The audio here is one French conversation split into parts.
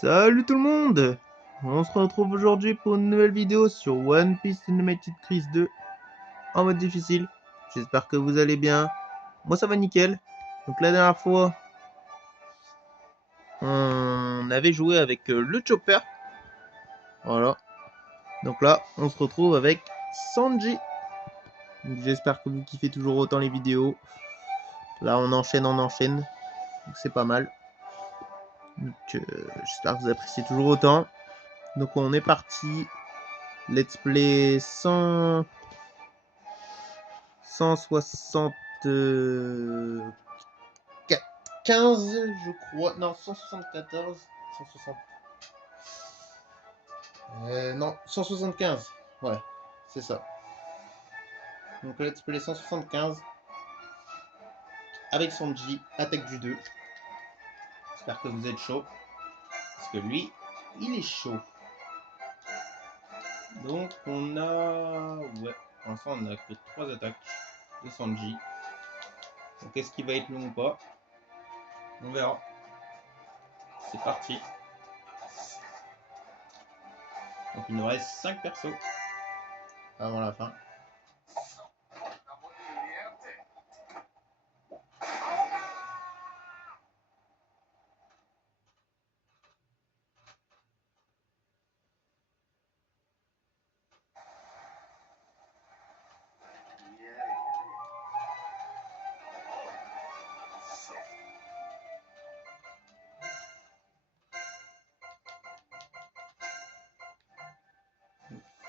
Salut tout le monde! On se retrouve aujourd'hui pour une nouvelle vidéo sur One Piece Cinematic Crisis 2 en mode difficile. J'espère que vous allez bien. Moi ça va nickel. Donc la dernière fois, on avait joué avec le Chopper. Voilà. Donc là, on se retrouve avec Sanji. J'espère que vous kiffez toujours autant les vidéos. Là, on enchaîne. Donc c'est pas mal. Donc j'espère que vous appréciez toujours autant. Donc on est parti. Let's play 175, je crois. Non, 174. 160. Non, 175. Ouais, c'est ça. Donc let's play 175 avec Sanji, attaque du 2. J'espère que vous êtes chaud. Parce que lui, il est chaud. Donc on a... Ouais, pour l'instant on a que 3 attaques de Sanji. Donc est-ce qu'il va être long ou pas? On verra. C'est parti. Donc il nous reste 5 persos avant la fin.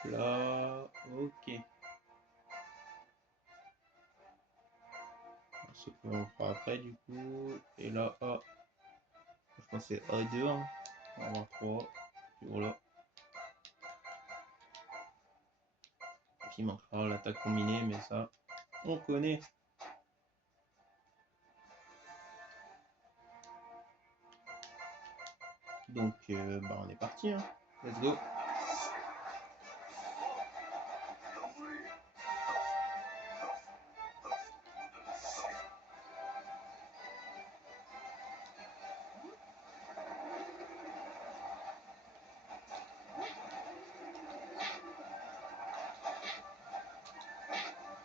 Là, ok. Ce qu'on fera après du coup. Et là, A. Je pense que c'est A2. Hein. On va avoir 3. Puis voilà. Qui manquera l'attaque combinée, mais ça, on connaît. Donc, bah, on est parti. Hein. Let's go.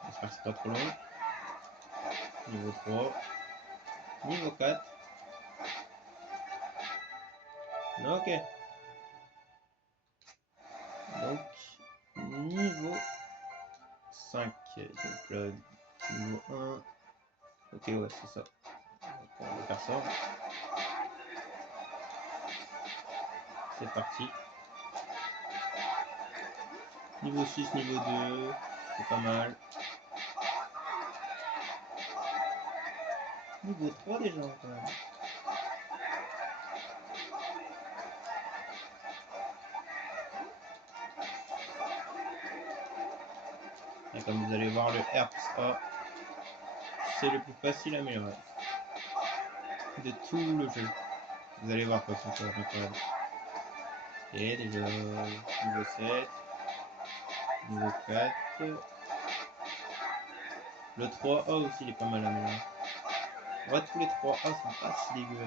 J'espère que c'est pas trop long. Niveau 3. Niveau 4. Ok. Donc, niveau 5. Donc là, niveau 1. Ok, ouais, c'est ça. Donc, on va faire ça. C'est parti. Niveau 6, niveau 2. C'est pas mal. Niveau 3 déjà, quand même. Et comme vous allez voir, le Herps A, c'est le plus facile à améliorer de tout le jeu. Vous allez voir quoi, c'est incroyable. Et déjà niveau 7, niveau 4. Le 3A aussi, il est pas mal amélioré. En vrai, tous les 3A sont pas si dégueux.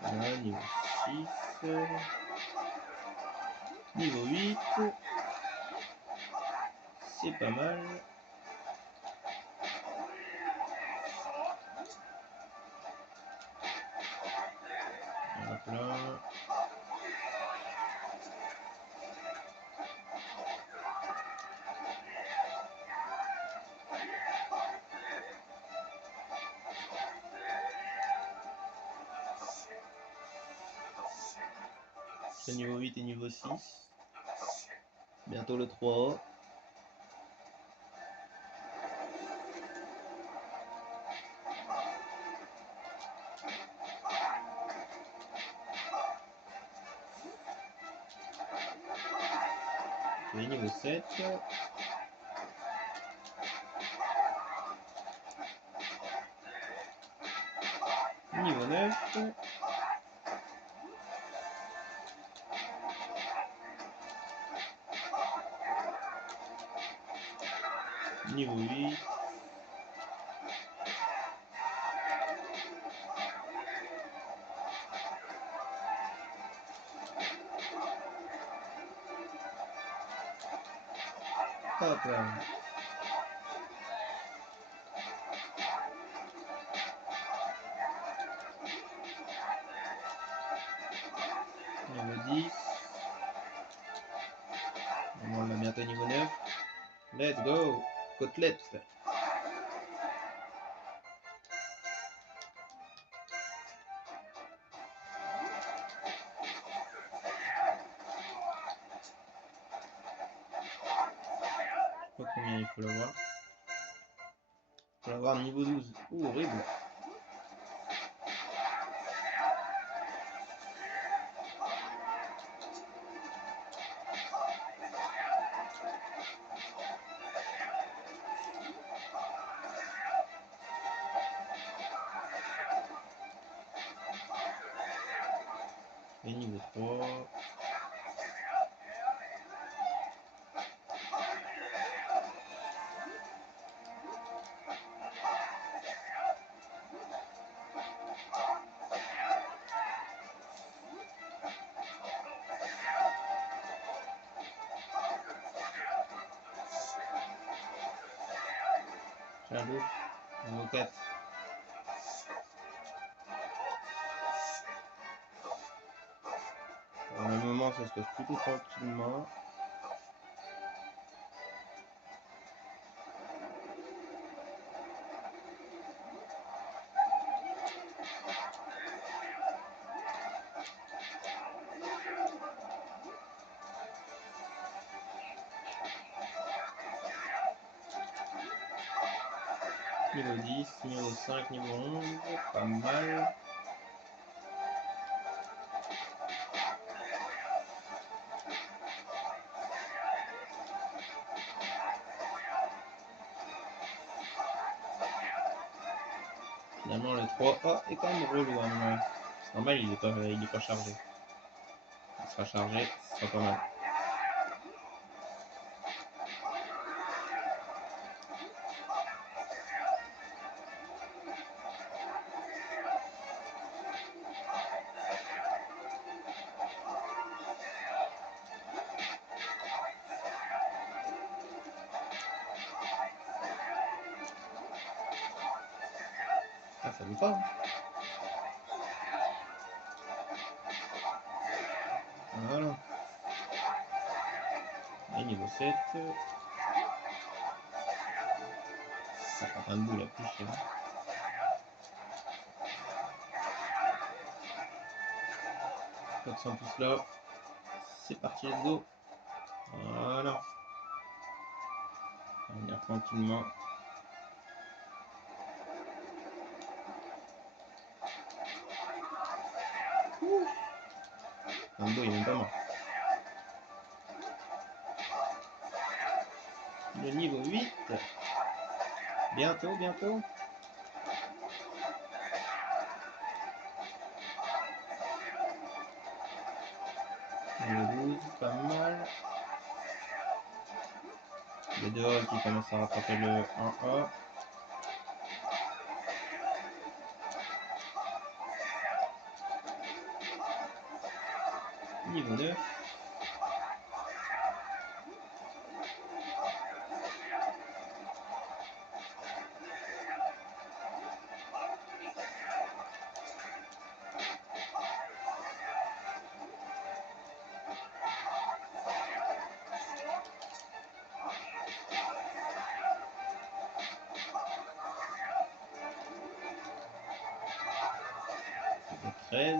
Voilà, niveau 6. Niveau 8. C'est pas mal. Hop là. C'est niveau 8 et niveau 6. Bientôt le 3A. Et niveau 7. Niveau 9. Niveau 8. Hop là. Niveau 10. On va bientôt niveau 9. Let's go. Côtelette. Je sais pas combien il faut l'avoir. Il faut l'avoir niveau 12. Ouh, horrible. Et niveau 3. Shadow, niveau 4. Pour le moment, ça se passe plutôt tranquillement. Niveau 10, niveau 5, niveau 11, pas mal. Finalement le 3A est quand même relou à moment. C'est normal, il est pas chargé. Il sera chargé, ce sera pas mal. Ah, ça veut pas. Voilà. Et niveau 7. Ça fait un bout la plus chère. 400 tous là. C'est parti, let's go. Voilà. On va venir tranquillement. Rambo il est même pas mort. Le niveau 8. Bientôt, bientôt. Niveau 12, pas mal. Le 2A qui commence à rattraper le 1A. Niveau 9. Le 13.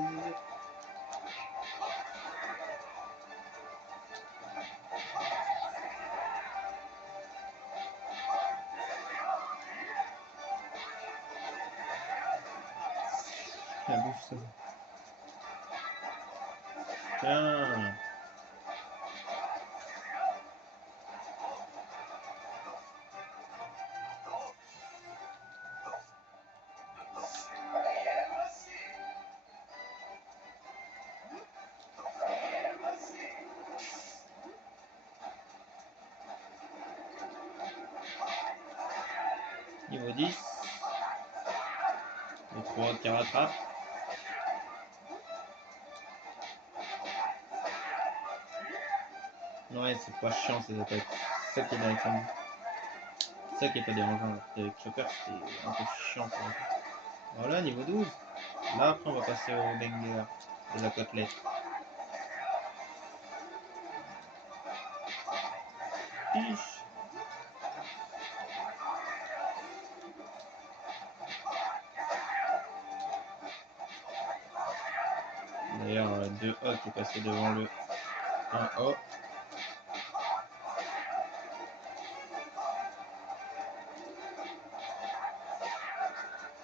La bouffe ça. Tiens. Niveau 10. Le 3 qui rattrape. Ouais, c'est pas chiant ces attaques. C'est ça qui est bien avec Sandy. C'est ça qui est pas dérangeant. Avec Chopper, c'était un peu chiant. Voilà, niveau 12. Là, après, on va passer au banger de la côtelette. Piche. D'ailleurs, 2A qui est passé devant le 1A.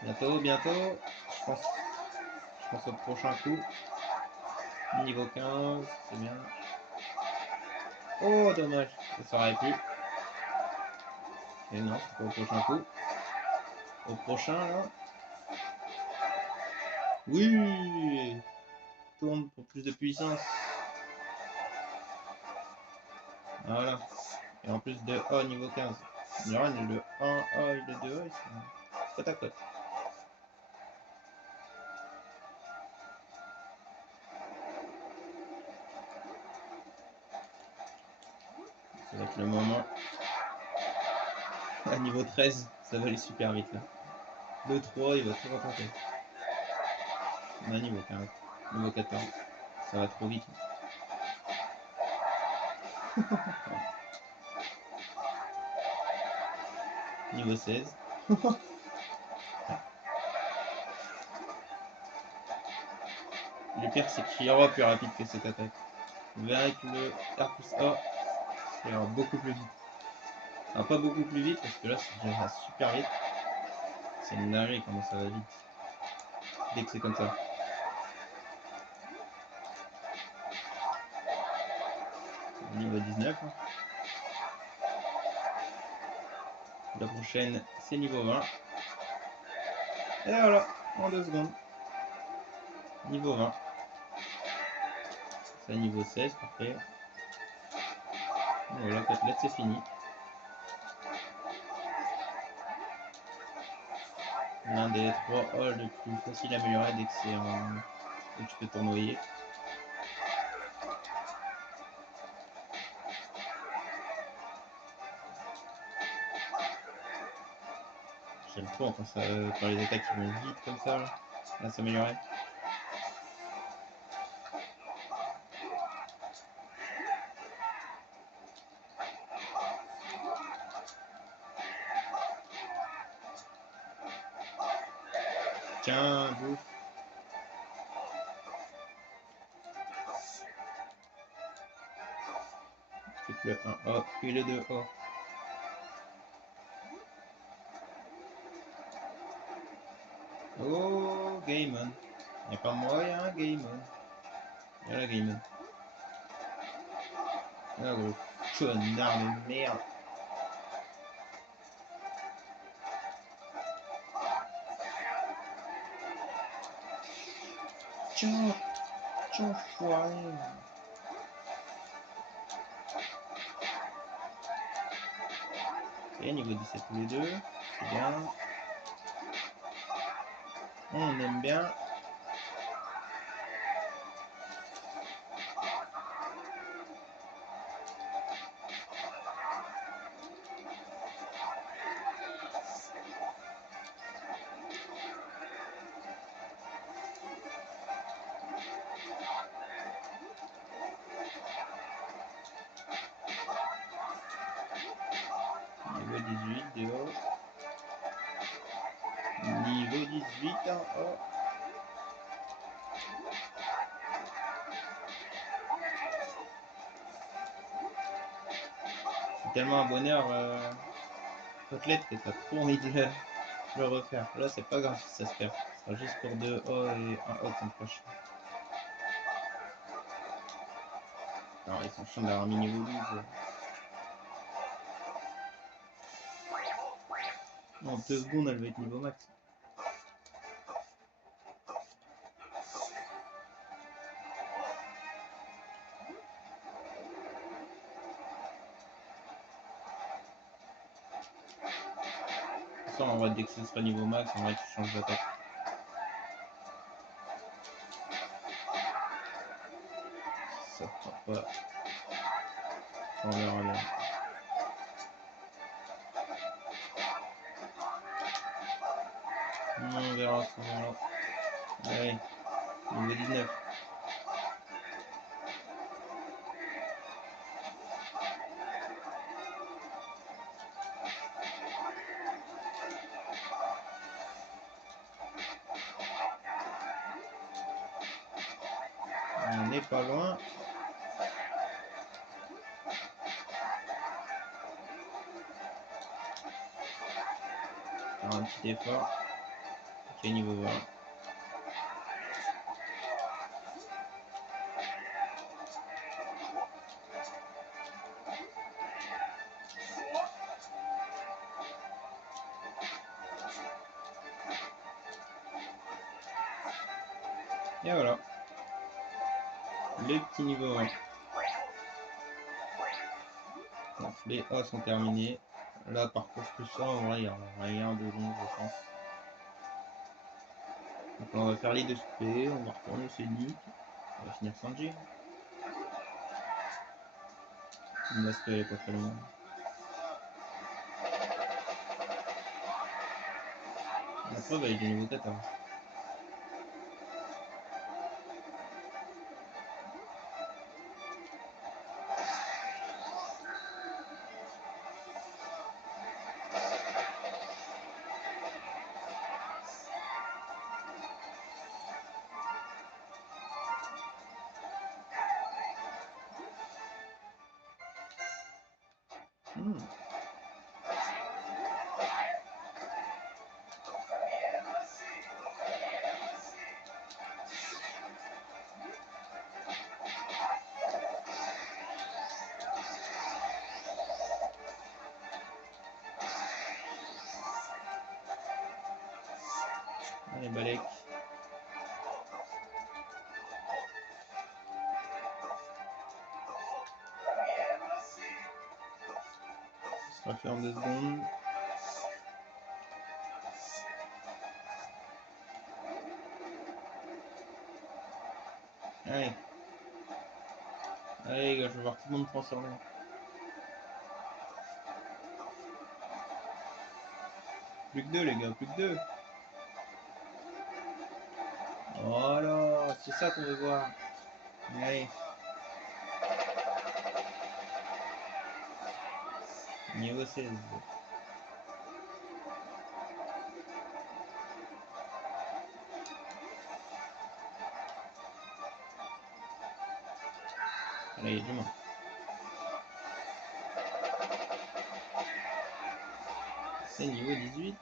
Bientôt, bientôt. Je pense au prochain coup. Niveau 15, c'est bien. Oh, dommage. Ça aurait pu. Et non, c'est pas au prochain coup. Au prochain, là. Oui. Tourne pour plus de puissance. Voilà. Et en plus de A niveau 15. Le 1A et le 2A, ils sont côte à côte. Ça va être le moment. À niveau 13, ça va aller super vite là. Le 3, il va tout rattraper. On a niveau 15, niveau 14. Ça va trop vite. Niveau 16. Le pire, c'est qu'il ira plus rapide que cette attaque. Avec le R plus A, ça ira beaucoup plus vite. Enfin, pas beaucoup plus vite, parce que là, c'est déjà super vite. C'est une dinguerie comment ça va vite. Dès que c'est comme ça. Niveau 19. La prochaine, c'est niveau 20. Et voilà, en 2 secondes. Niveau 20. C'est niveau 16, parfait. Voilà, côtelette, c'est fini. L'un des 3 halls les plus faciles à améliorer dès que c'est en... dès que tu peux tournoyer. J'aime trop quand les attaques vont vite comme ça, là s'améliorer. Tiens, bouffe. Le 1A et le 2A. Oh, Game On. Y'a pas moyen, Game On. Y'a la Game On. Ah gros connard de merde. Tiens, tiens, foiré. Et niveau 17 tous les deux, c'est bien. On aime bien. Niveau 18 dehors. Niveau 18 en haut. C'est tellement un bonheur, côtelette, que t'as trop envie de le refaire. Là, c'est pas grave si ça se perd. Ce sera juste pour 2 A et 1 A qui sont proches. Alors, ils sont chiants d'avoir mis niveau 12. En 2 secondes, elle va être niveau max. Ça, en vrai, dès que ce sera niveau max, en vrai, tu changes d'attaque. Ça sera pas. Ça, on verra bien. On verra à ce moment-là. Allez, niveau 19. On n'est pas loin. Faire un petit effort. Ok, niveau 20. Et voilà. Les petits niveaux 1. Donc les A sont terminés. Là par contre tout ça en vrai il n'y a rien de long je pense. Donc là on va faire les 2 spé, on va retourner chez Nick. On va finir Sanji. La spé elle est pas très loin. La preuve elle est du niveau 14. Allez Balek. Ça sera fait en 2 secondes. Allez. Allez les gars, je vais voir tout le monde transformer. Plus que 2 les gars, plus que 2. Voilà, c'est ça qu'on veut voir. Allez. Niveau 16. Allez, du monde. C'est niveau 18.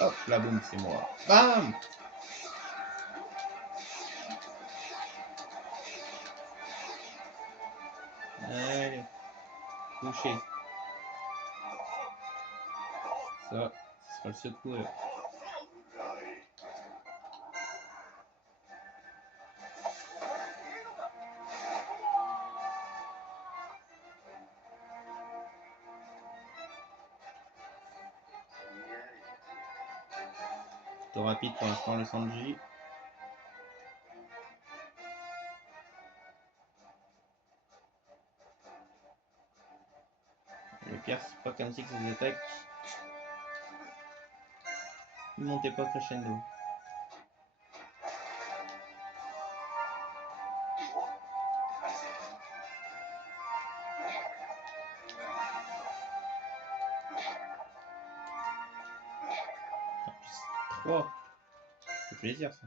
Hop, la boum, c'est moi. Bam! Allez, couché. Ça, ce sera le secours. Plutôt rapide pour l'instant le Sanji. Le pire, c'est pas comme si que ces attaques. Ne montez pas crescendo. Plus 3. C'est plaisir ça.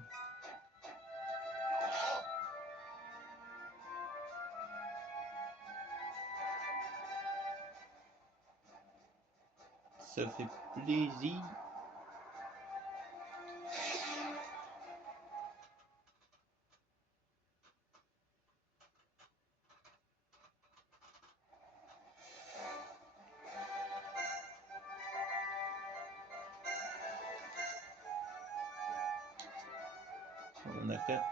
Ça fait plaisir. On en a 4.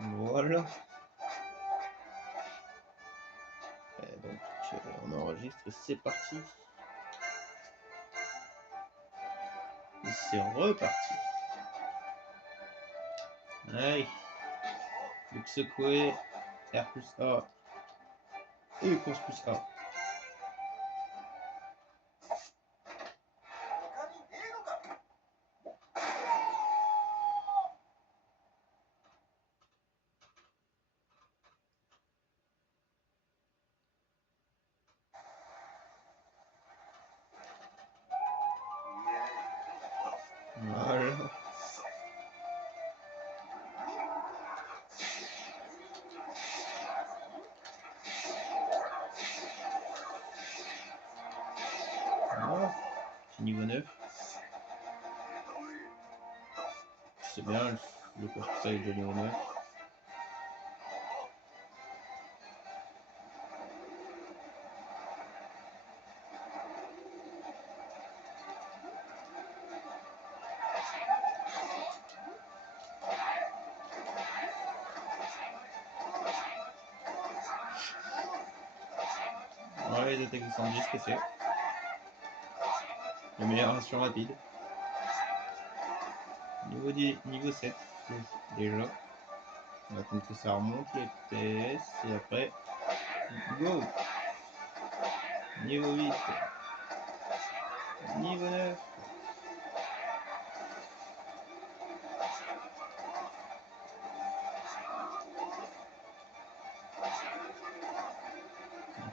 Voilà. Et donc, on enregistre, c'est parti. Et c'est reparti. Allez. Donc secouer, R plus A et course plus A. Voilà. Voilà. C'est niveau 9. C'est bien, le course plus A est déjà niveau 9. Voilà les attaques de Sanji, ce que c'est. L'amélioration rapide. Niveau 7 déjà. On va attendre que ça remonte les PS et après. Go! Niveau 8. Niveau 9.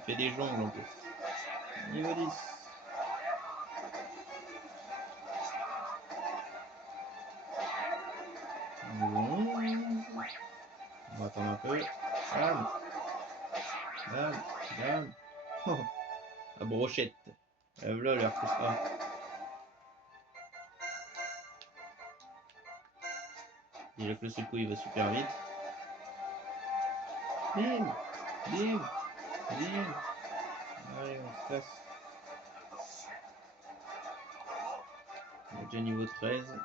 Il fait des jongles en plus. Niveau 10. Niveau 11. On va attendre un peu. Bam! Bam! Bam! Oh, la brochette. Voilà leur plus A. Déjà que le secours il va super vite. Bim! Bim! Bim! Allez, on se casse. On est déjà niveau 13.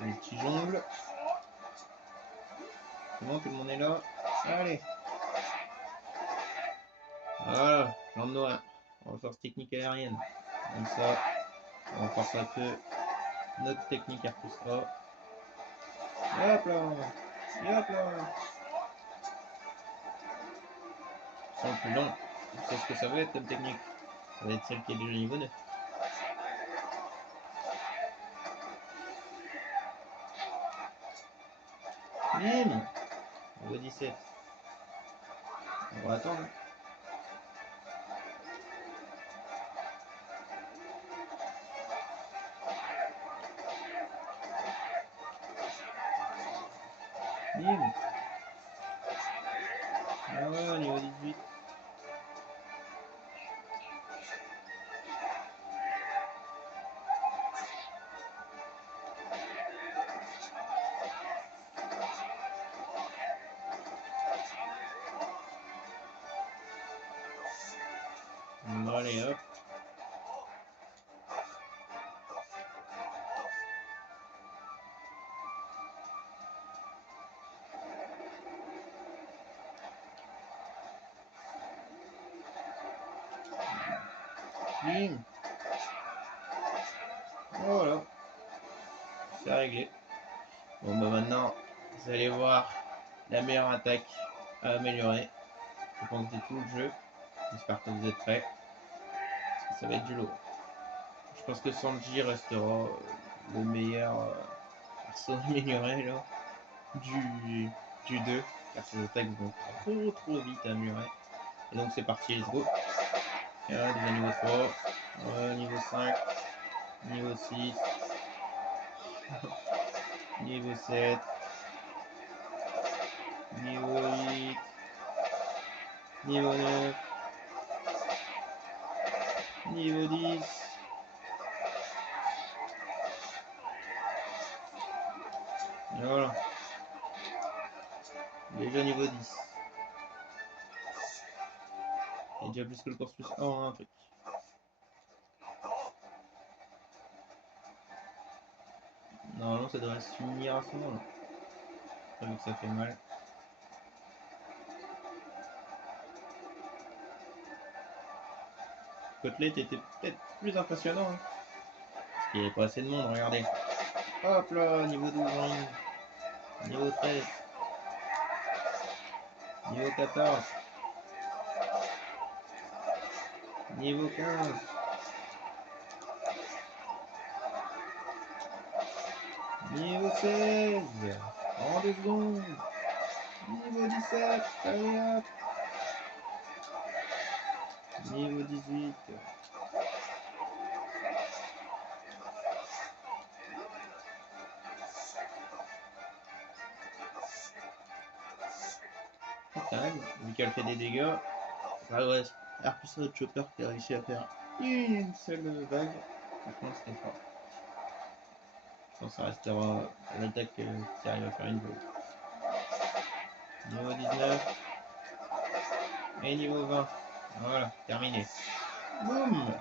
Les petits jongles. C'est bon, tout le monde est là. Allez. Voilà, jambe noire. Renforce technique aérienne. Comme ça, on renforce un peu notre technique R plus A. Hop là. Hop là. C'est le plus long. C'est ce que ça va être comme technique. Ça va être celle qui est déjà niveau 9. Bim! Niveau 17. On va attendre. Bim! Ah ouais, niveau 18. Allez hop. Bim! Voilà. C'est réglé. Bon bah maintenant, vous allez voir la meilleure attaque à améliorer. Je pense de tout le jeu. J'espère que vous êtes prêts. Parce que ça va être du lourd. Je pense que Sanji restera le meilleur perso amélioré là, du 2. Car ses attaques vont trop vite à améliorer. Et donc c'est parti, let's go. Et là, déjà niveau 3, niveau 5, niveau 6, niveau 7, niveau 8, niveau 9, niveau 10, Et voilà. Déjà niveau 10. Il y a déjà plus que le course plus 1 un truc. Normalement ça devrait se finir à ce moment-là. Vu que ça fait mal. Côtelette était peut-être plus impressionnant. Hein, parce qu'il n'y avait pas assez de monde, regardez. Hop là, niveau 12 en ligne. Niveau 13. Niveau 14. Niveau 15. Niveau 16. En 2 secondes. Niveau 17. Allez hop. Niveau 18. Quand même, vu qu'elle fait des dégâts, bah ouais, R plus un autre chopper qui a réussi à faire une seule vague. Franchement, c'était fort. Je pense que ça restera l'attaque qui arrive à faire une vague. Niveau 19. Et niveau 20. Voilà, terminé. Boum. Là,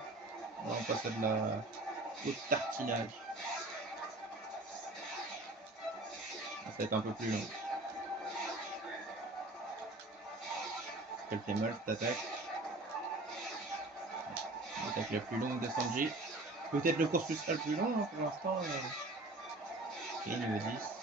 on passe à de la haute tartinage. Ça va être un peu plus long. Elle fait mal cette attaque. L'attaque la plus longue de Sanji. Peut-être le course plus le plus long hein, pour l'instant. Et niveau 10.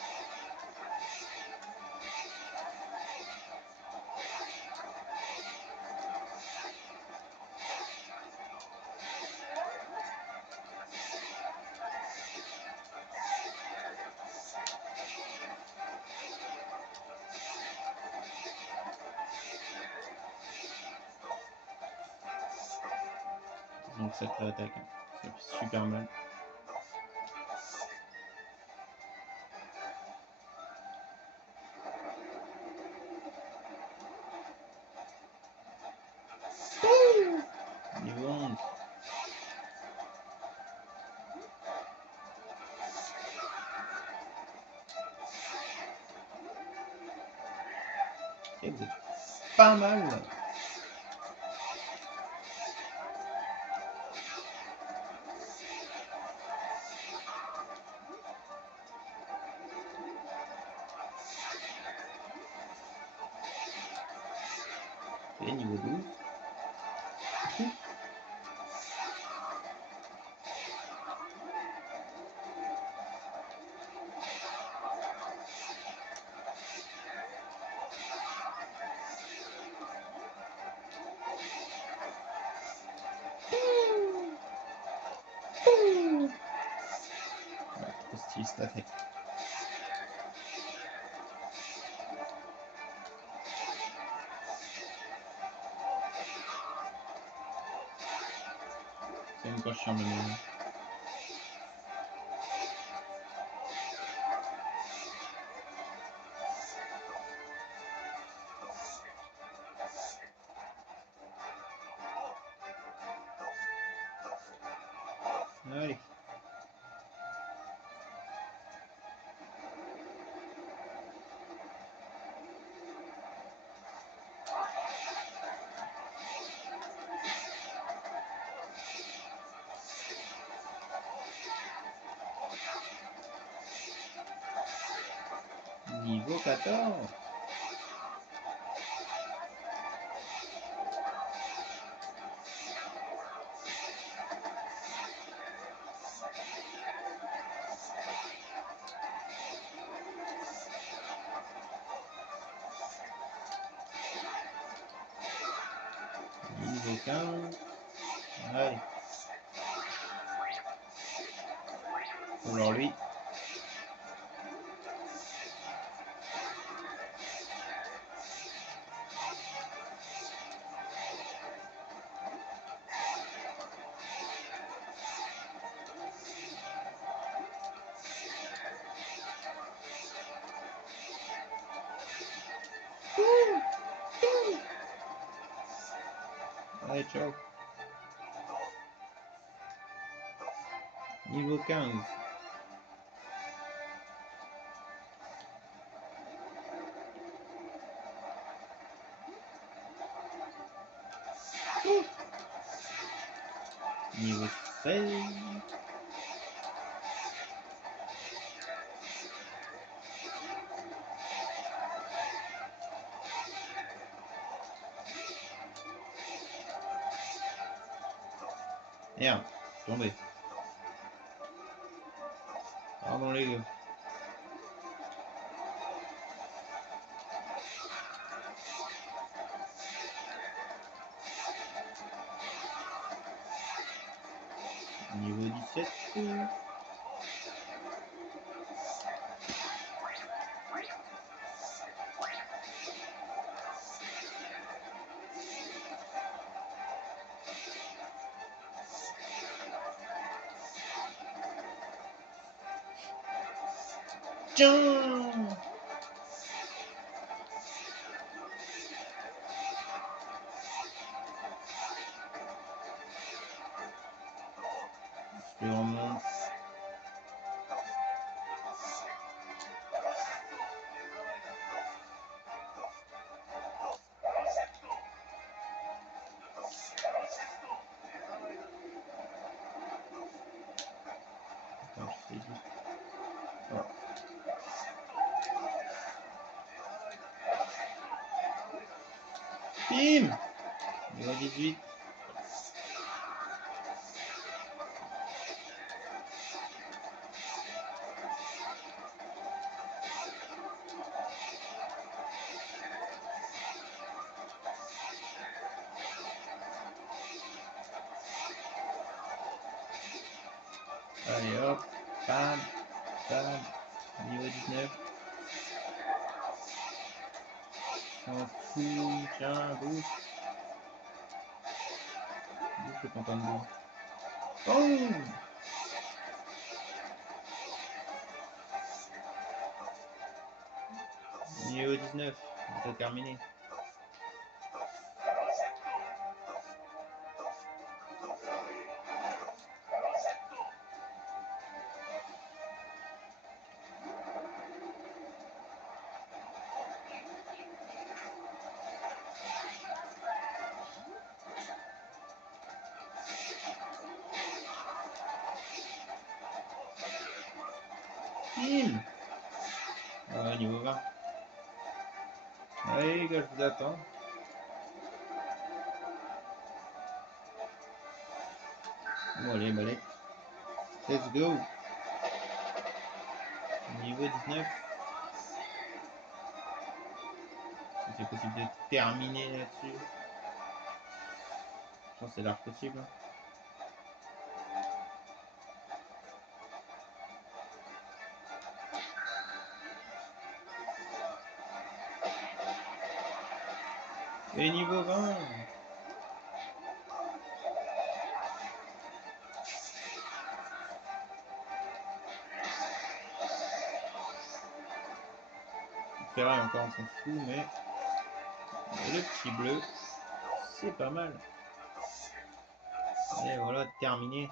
Donc sacrée attaque. Hein. Ça fait super mal. Niveau 11. Et vous êtes pas mal. Et niveau 12. Ouais, trop stylé cette attaque. C'est même pas chiant de même. Allez. Niveau 14. Niveau 15. Allez. Alors lui. Allez, ciao. Niveau 15. 13. Merde, je suis tombé. Pardon les gars. Niveau 17. Tiens. Je remonte. Attends, je sais juste. Oh. Bim. Niveau 18. Allez hop, bam, bam, niveau 19. S'en fout, tiens, bouffe. Bouffe le pantin de bouffe. Oh. Niveau 19, c'est terminé. Bim. Ouais, niveau 20. Allez les gars, je vous attends. Bon allez, Malek. Let's go. Niveau 19. Si c'est possible de terminer là-dessus. Je pense que c'est l'air possible. Et niveau 20. Ferrari encore on s'en fout, mais le petit bleu, c'est pas mal. Et voilà, terminé.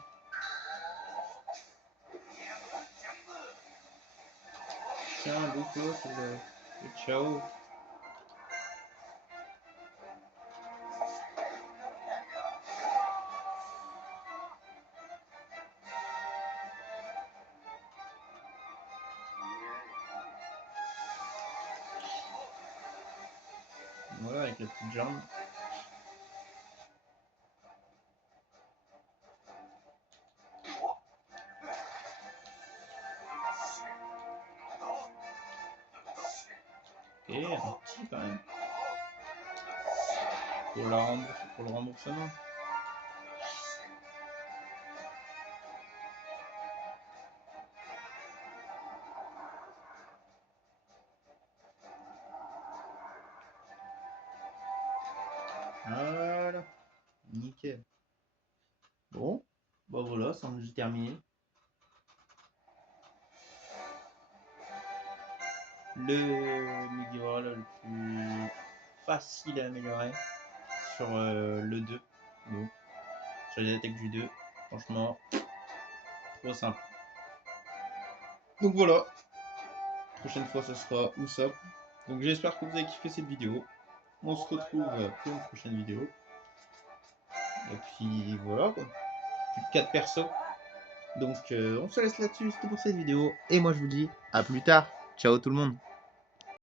Tiens, bouffe-le, c'est le ciao. Voilà, avec la petite jambe. Et un petit quand même. Pour le remboursement. Voilà. Nickel. Bon. Bah voilà, Sanji terminé. Le Mugiwara le plus facile à améliorer sur le 2. Donc, sur les attaques du 2. Franchement, trop simple. Donc voilà. Prochaine fois, ce sera Usopp. Donc j'espère que vous avez kiffé cette vidéo. On se retrouve pour une prochaine vidéo. Et puis voilà quoi. plus de 4 persos. Donc on se laisse là-dessus, c'était pour cette vidéo. Et moi je vous dis à plus tard. Ciao tout le monde.